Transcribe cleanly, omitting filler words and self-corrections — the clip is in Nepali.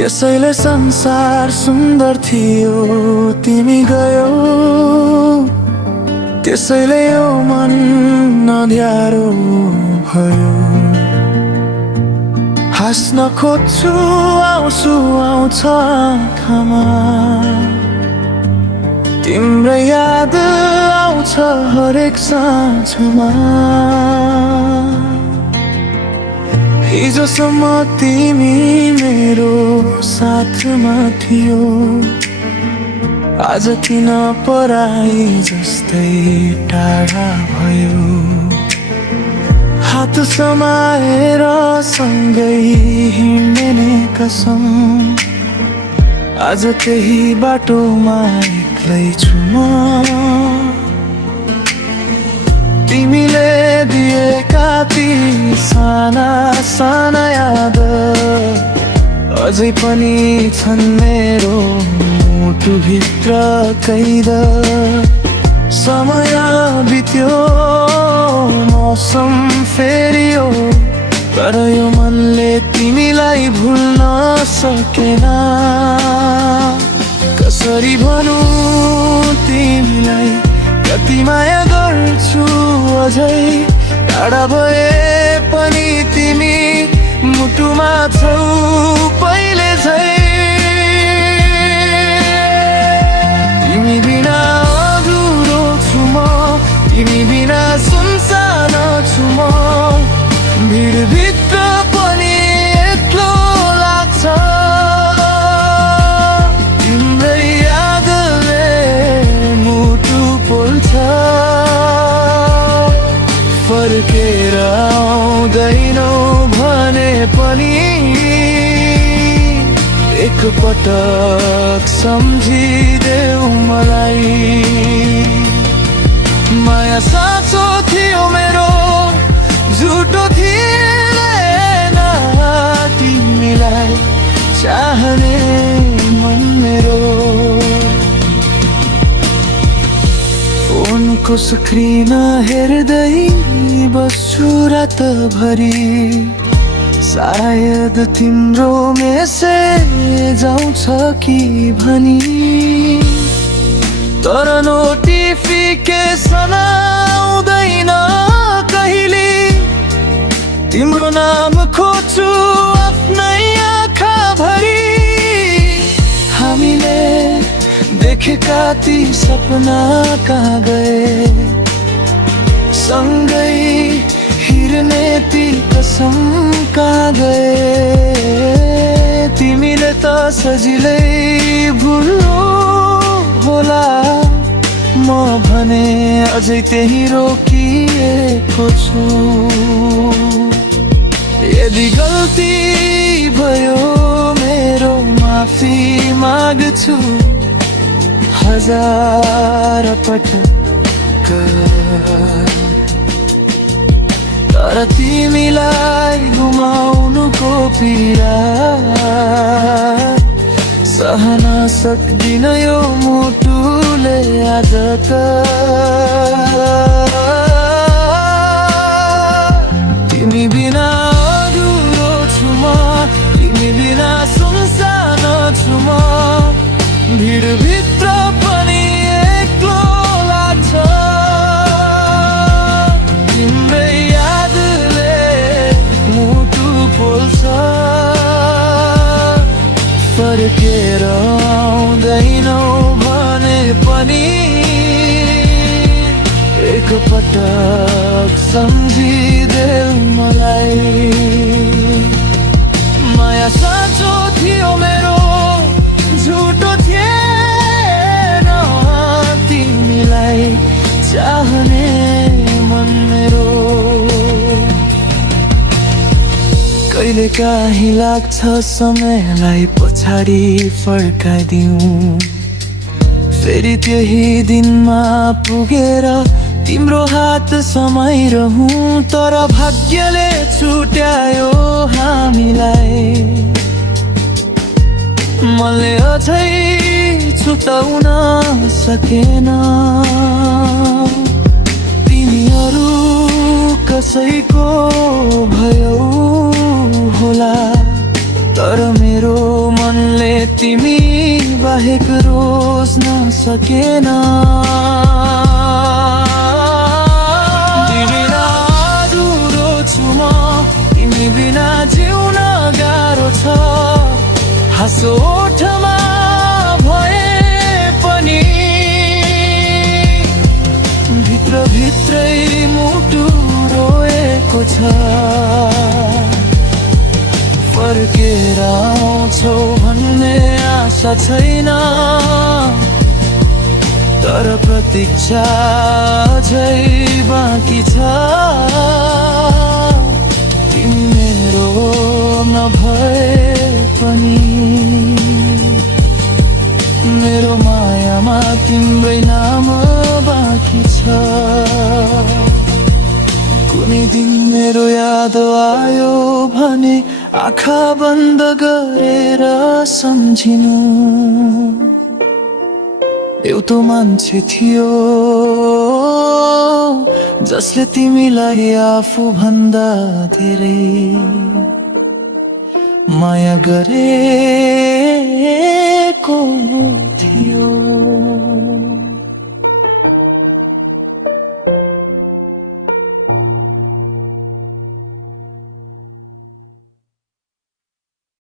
त्यसैले संसार सुन्दर थियो तिमी गयो, त्यसैले यो मन अँध्यारो भयो। हाँस्न खोज्छु आउँछु आउँछ आँखामा, तिम्रो याद आउँछ हरेक साँझमा। हिजोसम्म तिमी मेरो साथमा थियो, आज किन पराई जस्तै टाढा भयो। हात समाएर सँगै हिँड्ने कसम, आज त्यही बाटोमा एक्लै छु म। तिमीले दिएका ती साना साना याद अझै पनि छन् मेरो मुटुभित्र कैद। समय बित्यो मौसम फेरियो, तर यो मनले तिमीलाई भुल्न सकेन। कसरी भनौँ तिमीलाई कति माया गर्छु अझै, टाढा भए पनि तिमी मुटुमा छौ पहिले झै। तिमी बिना अधुरो छु म, तिमी बिना सुनसान छु म। भिडभित्र पनि एक्लो लाग्छ, तिम्रै यादले मुटु पोल्छ। फर्केर आउँदैनौ भने पनि एक पटक सम्झिदेऊ मलाई। माया साँचो थियो मेरो, झुटो थिएन तिमीलाई चाहने मन मेरो। फोनको स्क्रिन हेर्दै बस्छु रातभरि, सायद तिम्रो मेसेज आउँछ कि भनी। तर नोटिफिकेसन आउँदैन कहिले, तिम्रो नाम खोज्छु आफ्नै आँखाभरि। हामीले देखेका ती सपना कहाँ गए, सँगै हिँड्ने ती कसम कहाँ गए। तिमीले त सजिलै भुल्नु होला, म भने अझै त्यही रोकिएको छु। यदि गल्ती भयो मेरो माफी माग्छु हजार पटक। तर तिमीलाई गुमाउनुको पीडा सहन सक्दिन यो मुटुले आज त। तिमी बिना अधुरो छु म, तिमी बिना सुनसान छु म। भिडभित्र पनि एक्लो लाग्छ, तिम्रै यादले मुटु पोल्छ। फर्केर आउँदैनौ भने पनि एक पटक सम्झिदेऊ मलाई। माया साँचो थियो मेरो, झुटो थिएन तिमीलाई चाहने मन मेरो। कहिले काहीँ लाग्छ समयलाई पछाडि फर्काइदिउँ, फेरि त्यही दिनमा पुगेर तिम्रो हात समाइरहूँ। तर भाग्यले छुट्यायो हामीलाई, मनले अझै छुटाउन सकेन। तिमीहरू कसैको भयो होला, तर मेरो मन तिमी बाहेक रोज्न सकेन तिमी बिना अधुरो छु म तिमी बिना जिउन गाह्रो छ हाँसो ओठमा भए पनि भित्रै मुटु रोएको छ फर्केर आउँछौ भन्ने आशा छैन तर प्रतीक्षा अझै बाँकी छ तिमी मेरो नभए पनि मेरो मायामा तिम्रै नाम बाँकी छ कुनै दिन मेरो याद आयो भने आँखा बन्द गरेर सम्झिनु एउटो मान्छे थियो जसले तिमीलाई आफू भन्दा धेरै माया गरेको